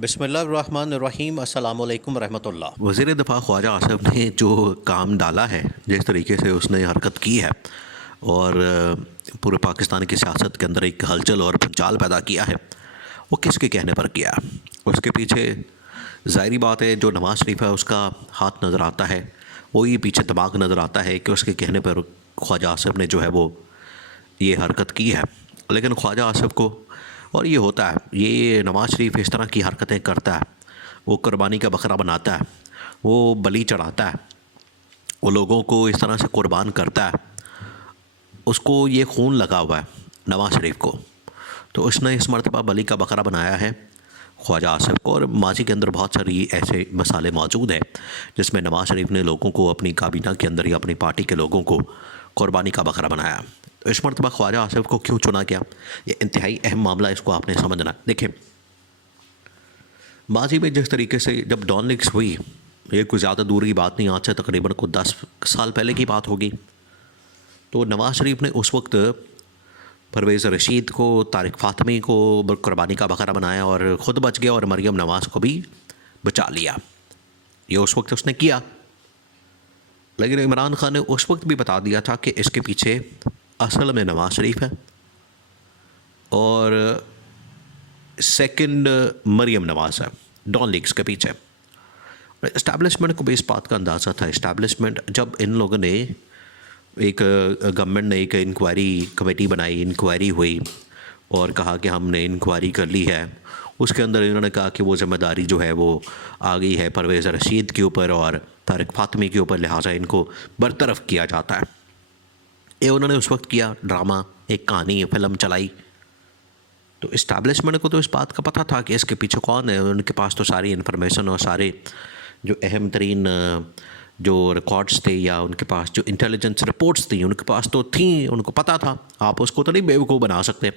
बिस्मिल्लाहिर्रहमानिर्रहीम अस्सलामु अलैकुम रहमतुल्लाह। वज़ीर दफ़ा ख्वाजा आसिफ ने जो काम डाला है, जिस तरीके से उसने हरकत की है और पूरे पाकिस्तान की सियासत के अंदर एक हलचल और भूचाल पैदा किया है, वो किसके कहने पर किया है? उसके पीछे ज़ाहिरी बात है, जो नवाज़ शरीफ है उसका हाथ नज़र आता है, वही पीछे दिमाग नज़र आता है कि उसके कहने पर ख्वाजा आसिफ ने जो है वो ये हरकत की है। लेकिन ख्वाजा आसिफ को, और ये होता है, ये नवाज़ शरीफ इस तरह की हरकतें करता है, वो कुर्बानी का बकरा बनाता है, वो बलि चढ़ाता है, वो लोगों को इस तरह से कुर्बान करता है, उसको ये खून लगा हुआ है नवाज़ शरीफ को। तो उसने इस मरतबा बलि का बकरा बनाया है ख्वाजा आसिफ को। और माजी के अंदर बहुत सारी ऐसे मसाले मौजूद हैं जिसमें नवाज़ शरीफ ने लोगों को अपनी काबीना के अंदर या अपनी पार्टी के लोगों को कुर्बानी का बकरा बनाया। तो इस मरतबा ख्वाजा आसिफ को क्यों चुना गया, ये इंतहाई अहम मामला, इसको आपने समझना। देखिए, माजी में जिस तरीके से जब डॉन लीग्स हुई, ये कोई ज़्यादा दूर की बात नहीं, आज से तकरीबन को 10 साल पहले की बात होगी। तो नवाज़ शरीफ ने उस वक्त परवेज़ रशीद को, तारिक फ़ातमी को कुर्बानी का बकरा बनाया और ख़ुद बच गया और मरीम नवाज़ को भी बचा लिया। ये उस वक्त उसने किया। लेकिन इमरान खान ने उस वक्त भी बता दिया था कि इसके पीछे असल में नवाज़ शरीफ है और सेकंड मरीम नवाज़ है डॉन लीग्स के पीछे। इस्टेब्लिशमेंट को भी इस बात का अंदाज़ा था। इस्टेब्लिशमेंट, जब इन लोगों ने एक गवर्नमेंट ने एक इंक्वायरी कमेटी बनाई, इंक्वायरी हुई और कहा कि हमने इंक्वायरी कर ली है, उसके अंदर इन्होंने कहा कि वो ज़िम्मेदारी जो है वो आ गई है परवेज़ रशीद के ऊपर और तारिक फ़ातमी के ऊपर, लिहाजा इनको बरतरफ़ किया जाता है। ये उन्होंने उस वक्त किया, ड्रामा, एक कहानी, फिल्म चलाई। तो इस्टेब्लिशमेंट को तो इस बात का पता था कि इसके पीछे कौन है। उनके पास तो सारी इन्फॉर्मेशन और सारे जो अहम तरीन जो रिकॉर्ड्स थे या उनके पास जो इंटेलिजेंस रिपोर्ट्स थी उनके पास तो थी, उनको पता था। आप उसको तो नहीं बेवकूफ़ बना सकते।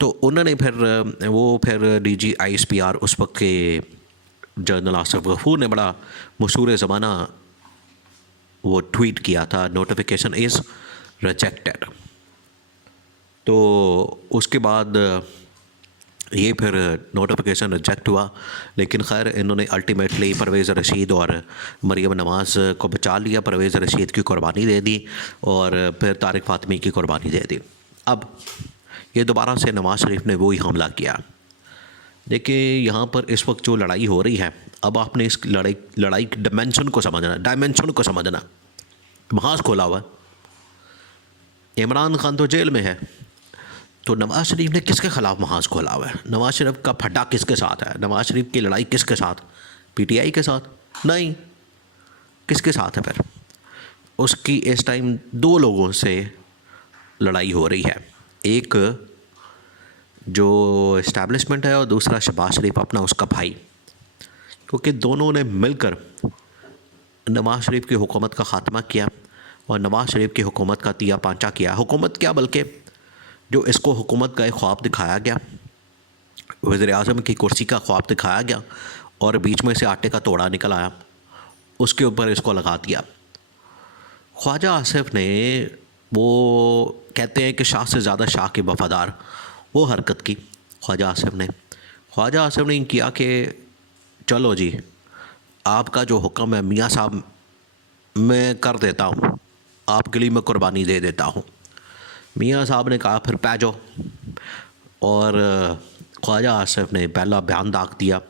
तो उन्होंने फिर डीजी आईएसपीआर उस वक्त के जनरल आसिफ गफूर ने बड़ा मशहूर ज़माना वो ट्वीट किया था, नोटिफिकेशन इज़ रिजेक्टेड। तो उसके बाद ये फिर नोटिफिकेशन रिजेक्ट हुआ। लेकिन खैर इन्होंने अल्टीमेटली परवेज़ रशीद और मरीम नवाज़ को बचा लिया, परवेज़ रशीद की कुर्बानी दे दी और फिर तारिक फ़ातमी की कुर्बानी दे दी। अब ये दोबारा से नवाज़ शरीफ ने वही हमला किया। देखिए, यहाँ पर इस वक्त जो लड़ाई हो रही है, अब आपने इस लड़ाई की डायमेंशन को समझना। महाज खोला हुआ, इमरान खान तो जेल में है, तो नवाज़ शरीफ ने किसके ख़िलाफ़ महाज खोला हुआ है? नवाज़ शरीफ का फड्डा किसके साथ है? नवाज़ शरीफ की लड़ाई किसके साथ? पीटीआई के साथ? नहीं, किसके साथ है फिर? उसकी इस टाइम दो लोगों से लड़ाई हो रही है, एक जो इस्टेब्लिशमेंट है और दूसरा शहबाज शरीफ अपना उसका भाई, क्योंकि दोनों ने मिलकर नवाज़ शरीफ की हुकूमत का ख़ात्मा किया और नवाज़ शरीफ की हुकूमत का तिया पांचा किया। हुकूमत क्या, बल्कि जो इसको हुकूमत का एक ख्वाब दिखाया गया, वज़ीर आज़म की कुर्सी का ख्वाब दिखाया गया और बीच में से आटे का तोड़ा निकल आया, उसके ऊपर इसको लगा दिया। ख्वाजा आसिफ ने, वो कहते हैं कि शाह से ज़्यादा शाह के वफ़ादार, वो हरकत की ख्वाजा आसिफ ने। ख्वाजा आसिफ ने किया कि चलो जी, आपका जो हुक्म है मियाँ साहब, मैं कर देता हूँ, आपके लिए मैं कुर्बानी दे देता हूँ। मियाँ साहब ने कहा फिर पै जाओ, और ख्वाजा आसिफ ने पहला बयान दाग दिया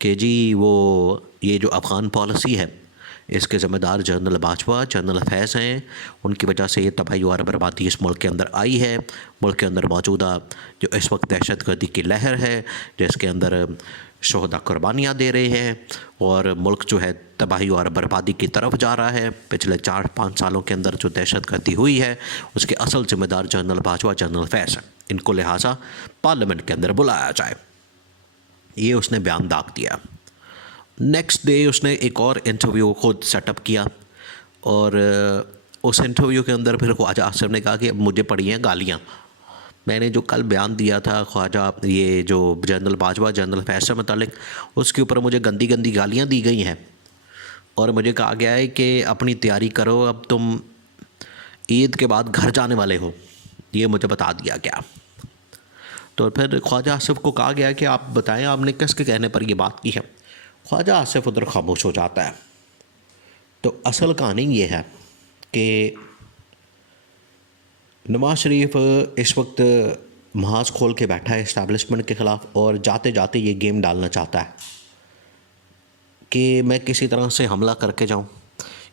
कि जी वो ये जो अफ़गान पॉलिसी है इसके ज़िम्मेदार जनरल बाजवा, जनरल फैज़ हैं, उनकी वजह से ये तबाही और बर्बादी इस मुल्क के अंदर आई है। मुल्क के अंदर मौजूदा जो इस वक्त दहशतगर्दी की लहर है, जिसके अंदर शहदा कुर्बानियाँ दे रहे हैं और मुल्क जो है तबाही और बर्बादी की तरफ जा रहा है। पिछले 4-5 सालों के अंदर जो दहशतगर्दी हुई है उसके असल ज़िम्मेदार जनरल बाजवा, जनरल फैज़ हैं, इनको लिहाजा पार्लियामेंट के अंदर बुलाया जाए। ये उसने बयान दाग दिया। नेक्स्ट डे उसने एक और इंटरव्यू खुद सेटअप किया और उस इंटरव्यू के अंदर फिर ख्वाजा आसिफ ने कहा कि मुझे पड़ी हैं गालियाँ। मैंने जो कल बयान दिया था ख्वाजा, ये जो जनरल बाजवा, जनरल फैज़ से मुतालिक, उसके ऊपर मुझे गंदी गंदी गालियाँ दी गई हैं और मुझे कहा गया है कि अपनी तैयारी करो, अब तुम ईद के बाद घर जाने वाले हो, ये मुझे बता दिया गया। तो फिर ख्वाजा आसिफ को कहा गया कि आप बताएं आपने किसके कहने पर ये बात की है। ख्वाजा आसिफ उधर खामोश हो जाता है। तो असल कहानी ये है कि नवाज शरीफ इस वक्त महाज खोल के बैठा है इस्टेब्लिशमेंट के ख़िलाफ़, और जाते जाते ये गेम डालना चाहता है कि मैं किसी तरह से हमला करके जाऊं,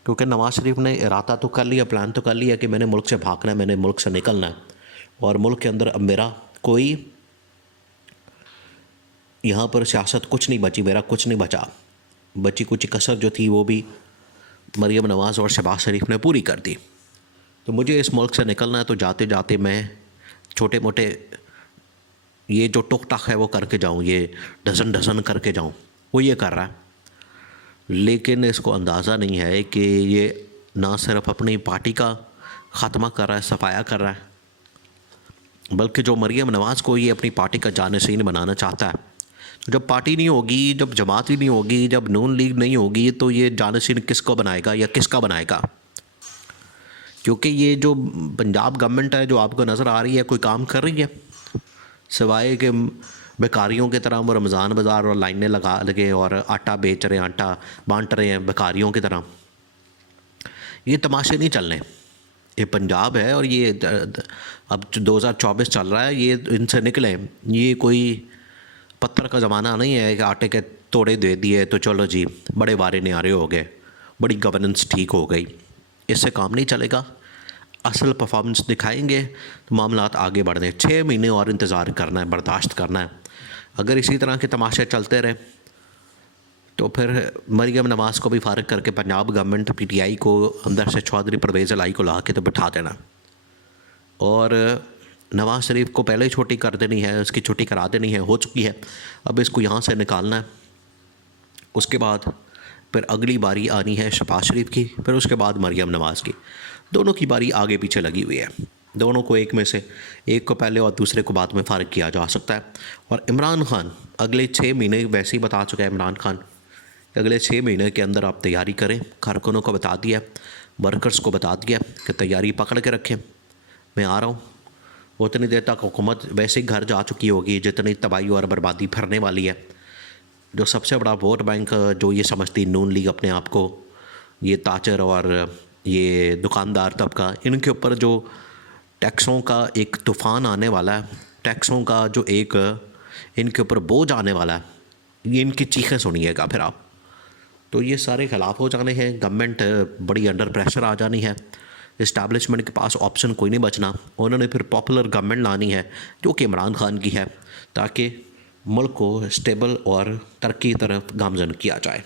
क्योंकि नवाज शरीफ ने इरादा तो कर लिया, प्लान तो कर लिया कि मैंने मुल्क से भागना है, मैंने मुल्क से निकलना है, और मुल्क के अंदर अब मेरा कोई यहाँ पर सियासत कुछ नहीं बची, मेरा कुछ नहीं बचा। बची कुछ कसर जो थी वो भी मरीम नवाज़ और शहबाज शरीफ ने पूरी कर दी। तो मुझे इस मुल्क से निकलना है, तो जाते जाते मैं छोटे मोटे ये जो टुक टाक है वो करके जाऊँ, ये डजन करके जाऊँ, वो ये कर रहा है। लेकिन इसको अंदाज़ा नहीं है कि ये ना सिर्फ अपनी पार्टी का ख़ात्मा कर रहा है, सफाया कर रहा है, बल्कि जो मरीम नवाज़ को ये अपनी पार्टी का जानशीन बनाना चाहता है। जब पार्टी नहीं होगी, जब जमात ही नहीं होगी, जब नून लीग नहीं होगी, तो ये जानशीन किसको बनाएगा या किसका बनाएगा? क्योंकि ये जो पंजाब गवर्नमेंट है जो आपको नज़र आ रही है, कोई काम कर रही है सिवाय कि बेकारियों की तरह वो रमज़ान बाज़ार और लाइनें लगा लगे और आटा बेच रहे हैं, आटा बांट रहे हैं बेकारियों की तरह। ये तमाशे नहीं चलने। ये पंजाब है और ये अब 2024 चल रहा है, ये इनसे निकले। ये कोई पत्थर का ज़माना नहीं है कि आटे के तोड़े दे दिए तो चलो जी बड़े वारे न्यारे हो गए, बड़ी गवर्नेंस ठीक हो गई। इससे काम नहीं चलेगा। असल परफॉर्मेंस दिखाएंगे तो मामलात आगे बढ़ने। 6 महीने और इंतज़ार करना है, बर्दाश्त करना है। अगर इसी तरह के तमाशे चलते रहे तो फिर मरीम नवाज़ को भी फारिग करके पंजाब गवर्नमेंट PTI को अंदर से चौधरी परवेज़ इलाही को ला के तो बिठा देना, और नवाज़ शरीफ को पहले ही छुट्टी कर देनी है, उसकी छुट्टी करा देनी है, हो चुकी है। अब इसको यहाँ से निकालना है। उसके बाद फिर अगली बारी आनी है शहबाज शरीफ की, फिर उसके बाद मरीम नवाज़ की। दोनों की बारी आगे पीछे लगी हुई है। दोनों को एक में से एक को पहले और दूसरे को बाद में फ़ारिग किया जा सकता है। और इमरान खान अगले 6 महीने वैसे ही बता चुका है इमरान खान कि अगले 6 महीने के अंदर आप तैयारी करें। कारकुनों को बता दिया, वर्कर्स को बता दिया कि तैयारी पकड़ के रखें, मैं आ रहा हूँ। उतनी देर तक हुकूमत वैसे ही घर जा चुकी होगी जितनी तबाही और बर्बादी फिरने वाली है। जो सबसे बड़ा वोट बैंक जो ये समझती नून लीग अपने आप को, ये ताजर और ये दुकानदार तबका, इनके ऊपर जो टैक्सों का एक तूफ़ान आने वाला है, टैक्सों का जो एक इनके ऊपर बोझ आने वाला है, ये इनकी चीखें सुनिएगा फिर आप। तो ये सारे ख़िलाफ़ हो जाने हैं। गवर्नमेंट बड़ी अंडर प्रेशर आ जानी है। इस्टेब्लिशमेंट के पास ऑप्शन कोई नहीं बचना। उन्होंने फिर पॉपुलर गवर्नमेंट लानी है जो कि इमरान खान की है, ताकि मुल्क को स्टेबल और तरक्की की तरफ गामज़न किया जाए।